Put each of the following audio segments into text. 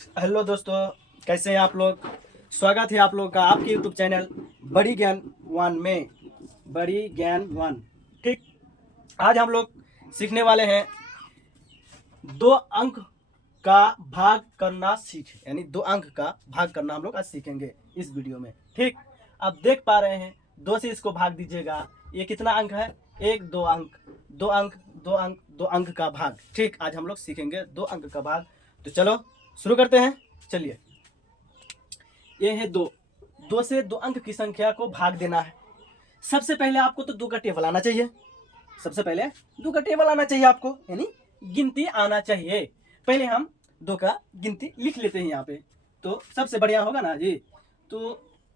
Hello दोस्तों, कैसे हैं आप लोग। स्वागत है आप लोग का आपके यूट्यूब चैनल बड़ी ज्ञान वन में। बड़ी ज्ञान वन। ठीक, आज हम लोग सीखने वाले हैं 2 अंक का भाग करना यानी 2 अंक का भाग करना हम लोग आज सीखेंगे इस वीडियो में। ठीक, आप देख पा रहे हैं 2 से इसको भाग दीजिएगा। ये कितना अंक है? 1 2 अंक, 2 अंक, 2 अंक, 2 अंक का भाग। ठीक, आज हम लोग सीखेंगे 2 अंक का भाग। तो चलो शुरू करते हैं। चलिए, ये है 2। 2 से 2 अंक की संख्या को भाग देना है। सबसे पहले आपको तो 2 का टेबल आना चाहिए। सबसे पहले 2 का टेबल आना चाहिए आपको, यानी गिनती आना चाहिए। पहले हम 2 का गिनती लिख लेते हैं यहाँ पे, तो सबसे बढ़िया होगा ना जी। तो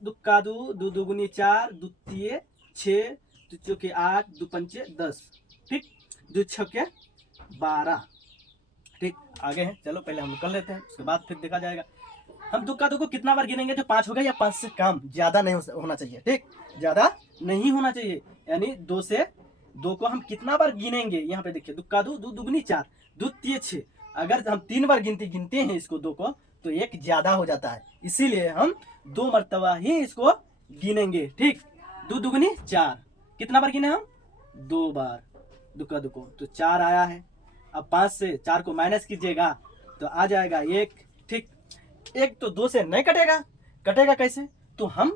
2 का 2, 2 दूगुनी 4, 2 तिये 6, 2 चौके 8, 2 पंचे 10। ठीक, 2 छक्के 12। ठीक, आगे है, चलो पहले हम लोग कर लेते हैं, उसके बाद फिर देखा जाएगा। हम 2 का 2 को कितना बार गिनेंगे? जो 5 होगा या 5 से कम, ज्यादा नहीं होना चाहिए। ठीक, ज्यादा नहीं होना चाहिए, यानी 2 से 2 को हम कितना बार गिनेंगे? यहाँ पे देखिए, 2 का 2, 2 दूगुनी 4, 2 तिये 6। अगर हम 3 बार गिनते हैं इसको 2 को, तो 1 ज्यादा हो जाता है। इसीलिए हम 2 मरतबा ही इसको गिनेंगे। ठीक, 2 दूगुनी 4, कितना बार गिने हम? 2 बार। 2 का 2 को तो 4 आया है। अब 5 से 4 को माइनस कीजिएगा तो आ जाएगा 1। ठीक, 1 तो 2 से नहीं कटेगा। कटेगा कैसे? तो हम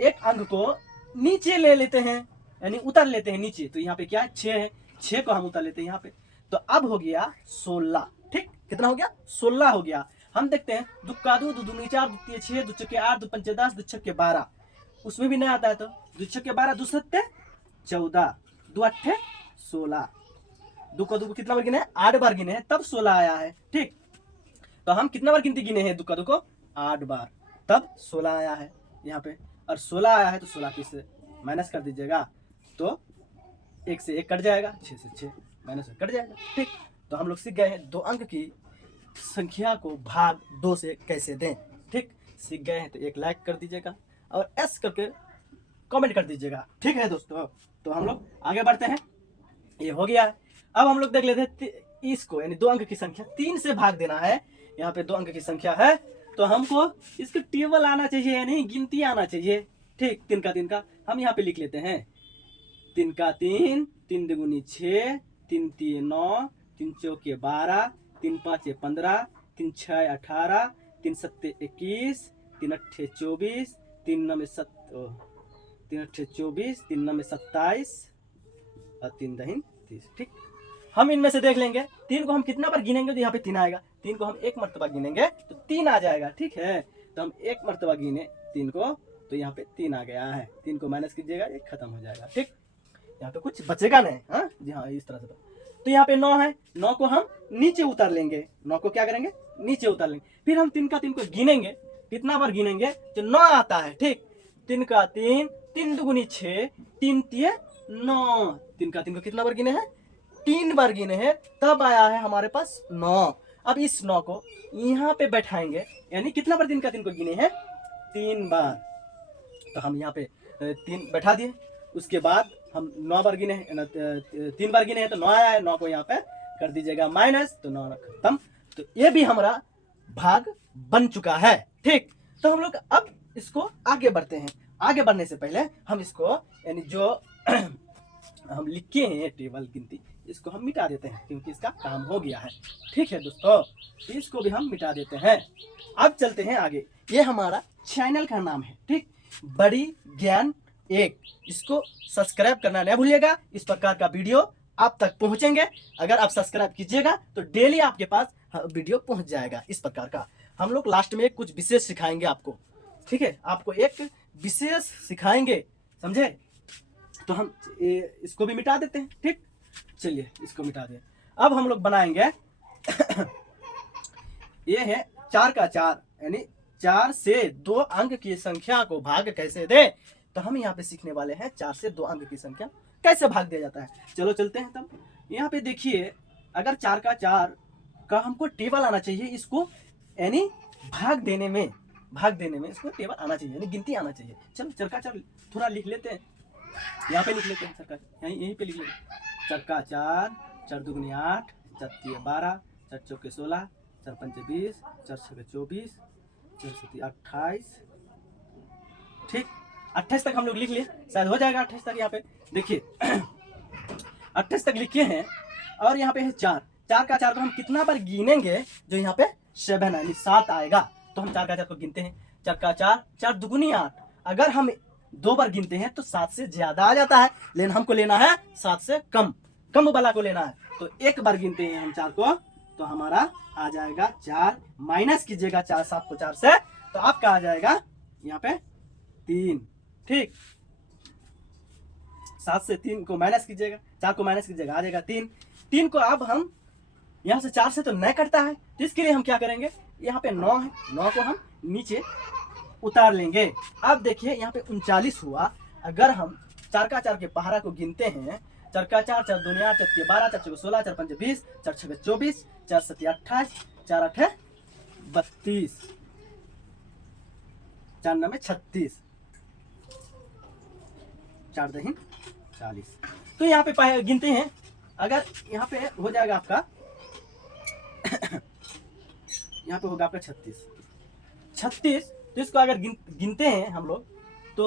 1 अंक को नीचे ले लेते हैं, यानी उतर लेते हैं नीचे। तो यहाँ पे क्या है? 6 है। 6 को हम उतर लेते हैं यहाँ पे। तो अब हो गया 16। ठीक, कितना हो गया? 16 हो गया। हम देखते हैं 2 का 2, 2 दूनी 4, 2 तिये 6, 2 चौके 8, 2 पंचे 10, 2 छक्के 12। उसमें भी नहीं आता है तो 2 छक्के 12, 2 सत्ते 14, 2 अट्ठे 16। 2 का 2 को कितना बार गिने हैं? 8 बार गिने हैं, तब 16 आया है। ठीक, तो हम कितना बार गिनती गिने हैं 2 का 2 को? 8 बार, तब 16 आया है यहाँ पे। और 16 आया है तो 16 की से माइनस कर दीजिएगा तो 1 से 1 कट जाएगा, 6 से 6 माइनस कट जाएगा। ठीक, तो हम लोग सीख गए हैं 2 अंक की संख्या को भाग 2 से कैसे दें। ठीक, सीख गए हैं तो एक लाइक कर दीजिएगा और एस करके कमेंट कर दीजिएगा। ठीक है दोस्तों, तो हम लोग आगे बढ़ते हैं। ये हो गया है। अब हम लोग देख लेते हैं इसको, यानी 2 अंक की संख्या 3 से भाग देना है। यहाँ पे 2 अंक की संख्या है तो हमको इसका टेबल आना चाहिए, यानी गिनती आना चाहिए। ठीक, 3 का 3 का हम यहाँ पे लिख लेते हैं। 3 का 3, 3 दुगुनी 6, 3 तिये 9, 3 चौके 12, 3 पाँचे 15, 3 छः 18, 3 सत्ते 21, 3 अट्ठे 24, 3 नवे 24, 3 नवे 27 और 3 दहिन 30। ठीक, हम इनमें से देख लेंगे 3 को हम कितना बार गिनेंगे तो यहाँ पे 3 आएगा। 3 को हम 1 मरतबा गिनेंगे तो 3 आ जाएगा। ठीक है, तो हम 1 मरतबा गिने 3 को तो यहाँ पे 3 आ गया है। 3 को माइनस कीजिएगा, 1 खत्म हो जाएगा। ठीक, यहाँ पे कुछ बचेगा नहीं। हाँ जी, हाँ, इस तरह से। तो यहाँ पे 9 है, 9 को हम नीचे उतार लेंगे। 9 को क्या करेंगे? नीचे उतार लेंगे। फिर हम 3 का 3 को गिनेंगे, कितना बार गिनेंगे? तो 9 आता है। ठीक, 3 का 3, 3 दुगुनी 6, 3 तिये 9। 3 का 3 को कितना बार गिने हैं? 3 बार गिने हैं, तब आया है हमारे पास 9। अब इस 9 को यहाँ पे बैठाएंगे, यानी कितना बार 3 का 3 को गिने हैं? 3 बार। तो हम यहाँ पे 3 बैठा दिए। उसके बाद हम 9 बार गिने हैं, 3 बार गिने हैं तो 9 आया है। 9 को यहाँ पे कर दीजिएगा माइनस, तो 9 खत्म। तो ये भी हमारा भाग बन चुका है। ठीक, तो हम लोग अब इसको आगे बढ़ते हैं। आगे बढ़ने से पहले हम इसको, यानी जो हम लिखे हैं टेबल गिनती, इसको हम मिटा देते हैं क्योंकि इसका काम हो गया है। ठीक है दोस्तों, इसको भी हम मिटा देते हैं। अब चलते हैं आगे। ये हमारा चैनल का नाम है। ठीक, बड़ी ज्ञान 1। इसको सब्सक्राइब करना नहीं भूलिएगा। इस प्रकार का वीडियो आप तक पहुंचेंगे। अगर आप सब्सक्राइब कीजिएगा तो डेली आपके पास वीडियो पहुंच जाएगा। इस प्रकार का हम लोग लास्ट में कुछ विशेष सिखाएंगे आपको। ठीक है, आपको एक विशेष सिखाएंगे, समझे? तो हम इसको भी मिटा देते हैं। ठीक, चलिए इसको मिटा दें। अब हम लोग बनाएंगे ये है 4 का 4, यानी 4 से 2 अंक की संख्या को भाग कैसे दे। तो हम यहाँ पे सीखने वाले हैं 4 से 2 अंक की संख्या कैसे भाग दिया जाता है। चलो चलते हैं। तब यहाँ पे देखिए, अगर 4 का 4 का हमको टेबल आना चाहिए, इसको यानी भाग देने में इसको टेबल आना चाहिए, यानी गिनती आना चाहिए। चलो 4 का 4 थोड़ा लिख लेते हैं, यहाँ पे लिख लेते हैं। सरकार यहीं पे लिख लेते हैं। 4 का 4, 4 दुगुनी 8, 4 तिये 12, 4 चौके 16, चार पंचे 20, चार छः 24, चार सत्ती 28। ठीक, 28 तक हम लोग लिख लिए, शायद हो जाएगा 28 तक। यहाँ पे देखिए 28 तक लिखे हैं और यहाँ पे है 4। 4 का 4 को हम कितना बार गिनेंगे, जो यहाँ पे 7 यानी 7 आएगा। तो हम 4 का 4 को गिनते हैं, 4 का 4, 4 दुगुनी 8। अगर हम 2 बार गिनते हैं तो 7 से ज्यादा आ जाता है, लेकिन हमको लेना है 7 से कम, कम वाला को लेना है। तो एक बार गिनते हैं हम 4 को, तो हमारा आ जाएगा 4, माइनस कीजिएगा 4 7 को 4 से, तो आपका आ जाएगा यहाँ पे 3। ठीक, 7 से 3 को माइनस कीजिएगा, 4 को माइनस कीजिएगा, आ जाएगा 3। 3 को अब हम यहाँ से 4 से तो नहीं कटता है, तो इसके लिए हम क्या करेंगे, यहाँ पे 9 है, 9 को हम नीचे उतार लेंगे। अब देखिए यहाँ पे 39 हुआ। अगर हम 4 का 4 के पहाड़ा को गिनते हैं, 4 का 4, 4 दूनी 8, 4 के 12, 4 चौके 16, 4 पंचे 20, 4 छः 24, 4 सत्ती 28, 4 आठ 32, 4 नौ 36, 4 दही 40। तो यहाँ पे गिनते हैं, अगर यहाँ पे हो जाएगा आपका यहाँ पे होगा आपका 36। तो इसको अगर गिनते हैं हम लोग तो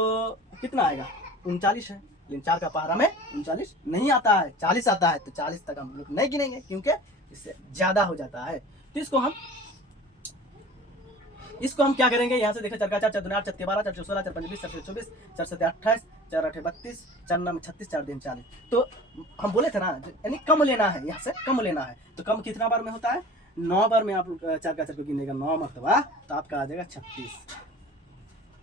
कितना आएगा, 39 है। लेकिन 4 का पहाड़ा में 39 नहीं आता है, 40 आता है। तो 40 तक हम लोग नहीं गिनेंगे क्योंकि इससे ज्यादा हो जाता है। तो इसको हम क्या करेंगे, यहाँ से देखो 4 का 4, 4 दूनी 8, 4 के 12, 4 चौके 16, 4 पंचे 20, 4 छः 24, 4 सत्ते 28, 4 आठ 32, 4 नौ 36, 4 दिन 40। तो हम बोले थे ना, यानी कम लेना है, यहाँ से कम लेना है। तो कम कितना बार में होता है, 9 बार में। आप 4 का 4 को गिनेगा 9 मरतबा, तो आपका आ जाएगा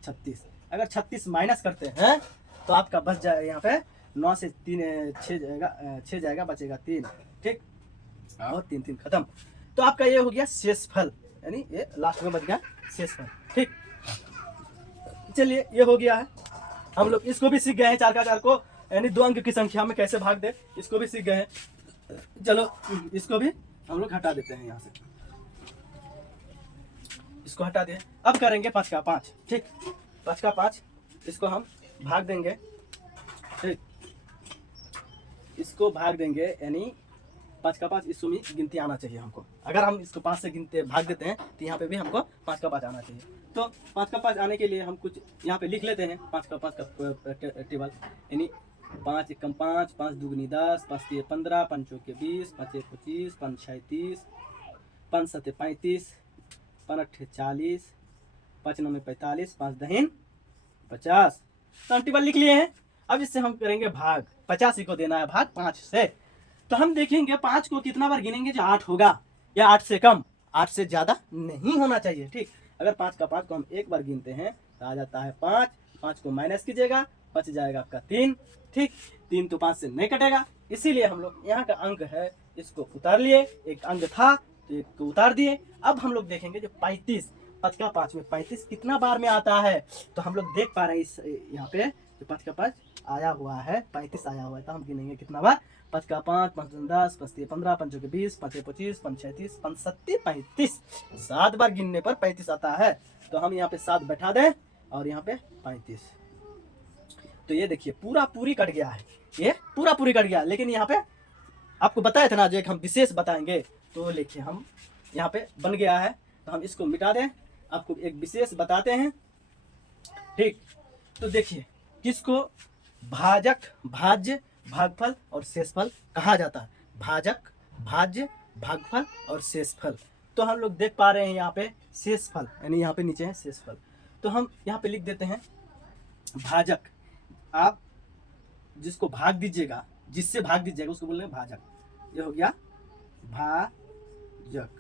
36। अगर 36 माइनस करते हैं तो आपका बच जाएगा यहाँ पे 9 से 3 6 जाएगा, बचेगा 3। ठीक, और 3 3 खत्म। तो आपका ये हो गया शेषफल, यानी ये लास्ट में बच गया शेषफल। ठीक, चलिए ये हो गया है। हम लोग इसको भी सीख गए हैं, 4 का 4 को यानी 2 अंक की संख्या में कैसे भाग दे, इसको भी सीख गए हैं। चलो इसको भी हम लोग हटा देते हैं, यहाँ से इसको हटा दिए। अब करेंगे 5 का 5। ठीक, 5 का 5 इसको हम भाग देंगे। ठीक, इसको भाग देंगे, यानी 5 का 5 इसको भी गिनती आना चाहिए हमको। अगर हम इसको 5 से गिनते भाग देते हैं तो यहाँ पे भी हमको 5 का 5 आना चाहिए। तो 5 का 5 आने के लिए हम कुछ यहाँ पे लिख लेते हैं 5 का 5 का टेबल, यानी 5 एकम 5, 5 दुगनी 10, 5 तिये 15, 5 चौके 20, 5 एक 25, 5 छः 30, 5 सत्ते 35, 5 अट्ठे 40, 5 नौ 45, 5 दहीन 50। तो हम टेबल लिख लिए हैं। अब इससे हम करेंगे भाग, 85 को देना है भाग 5 से। तो हम देखेंगे 5 को कितना बार गिनेंगे जो 8 होगा, या 8 से कम, 8 से ज्यादा नहीं होना चाहिए। ठीक, अगर 5 का 5 को हम एक बार गिनते हैं तो आ जाता है 5। 5 को माइनस कीजिएगा, बच जाएगा आपका 3। ठीक, 3 तो 5 से नहीं कटेगा, इसीलिए हम लोग यहाँ का अंक है इसको उतार लिए। एक अंक था तो एक को उतार दिए। अब हम लोग देखेंगे जो 35, 5 का 5 में 35 कितना बार में आता है। तो हम लोग देख पा रहे हैं इस यहाँ पे जो 5 का 5 आया हुआ है, 35 आया हुआ है। तो हम गिनेंगे कितना बार, 5 का 5, 5 दूनी 10, 5 तिये 15, 5 चौके 20, 5 एक 25, 5 छः 30, 5 सत्ते 35। 7 बार गिनने पर 35 आता है। तो हम यहाँ पे 7 बैठा दें और यहाँ पे 35। तो ये देखिए पूरी कट गया है, ये पूरी कट गया। लेकिन यहाँ पे आपको बताया था ना, जो एक हम विशेष बताएंगे, तो देखिए हम यहाँ पे बन गया है। तो हम इसको मिटा दें, आपको एक विशेष बताते हैं। ठीक, तो देखिए किसको भाजक, भाज्य, भागफल और शेषफल कहा जाता है। भाजक, भाज्य, भागफल और शेषफल। तो हम लोग देख पा रहे हैं यहाँ पे शेषफल, यानी यहाँ पे नीचे है शेषफल। तो हम यहाँ पे लिख देते हैं भाजक। आप जिसको भाग दीजिएगा, जिससे भाग दीजिएगा उसको बोल रहे हैं भाजक। ये हो गया भाजक।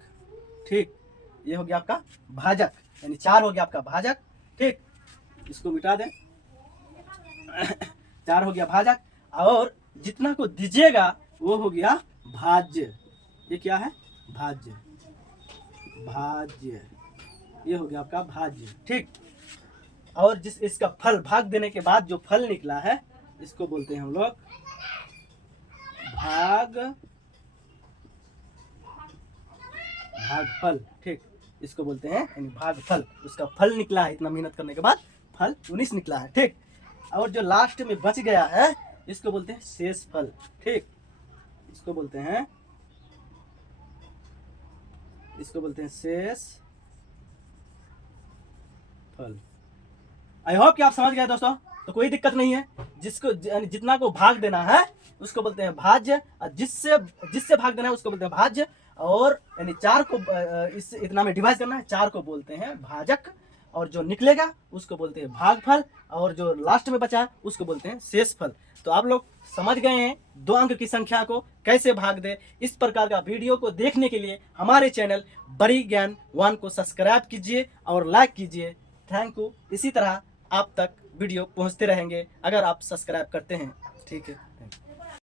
ठीक, ये हो गया आपका भाजक, यानी 4 हो गया आपका भाजक। ठीक, इसको मिटा दें 4 हो गया भाजक, और जितना को दीजिएगा वो हो गया भाज्य। ये क्या है, भाज्य, भाज्य। ये हो गया आपका भाज्य। ठीक, और जिस इसका फल भाग देने के बाद जो फल निकला है इसको बोलते हैं हम लोग भागफल। ठीक, इसको बोलते हैं यानी भागफल। उसका फल निकला है, इतना मेहनत करने के बाद फल 19 निकला है। ठीक, और जो लास्ट में बच गया है इसको बोलते हैं शेषफल। ठीक, इसको बोलते हैं इसको बोलते हैं शेष फल। आई होप कि आप समझ गए दोस्तों, तो कोई दिक्कत नहीं है। जिसको यानी जितना को भाग देना है उसको बोलते हैं भाज्य, और जिससे जिससे भाग देना है उसको बोलते हैं भाज्य। और यानी 4 को इस इतना में डिवाइड करना है, 4 को बोलते हैं भाजक, और जो निकलेगा उसको बोलते हैं भागफल, और जो लास्ट में बचा है उसको बोलते हैं शेषफल। तो आप लोग समझ गए हैं 2 अंक की संख्या को कैसे भाग दे। इस प्रकार का वीडियो को देखने के लिए हमारे चैनल बड़ी ज्ञान 1 को सब्सक्राइब कीजिए और लाइक कीजिए। Thank you. इसी तरह आप तक वीडियो पहुंचते रहेंगे अगर आप सब्सक्राइब करते हैं। ठीक है।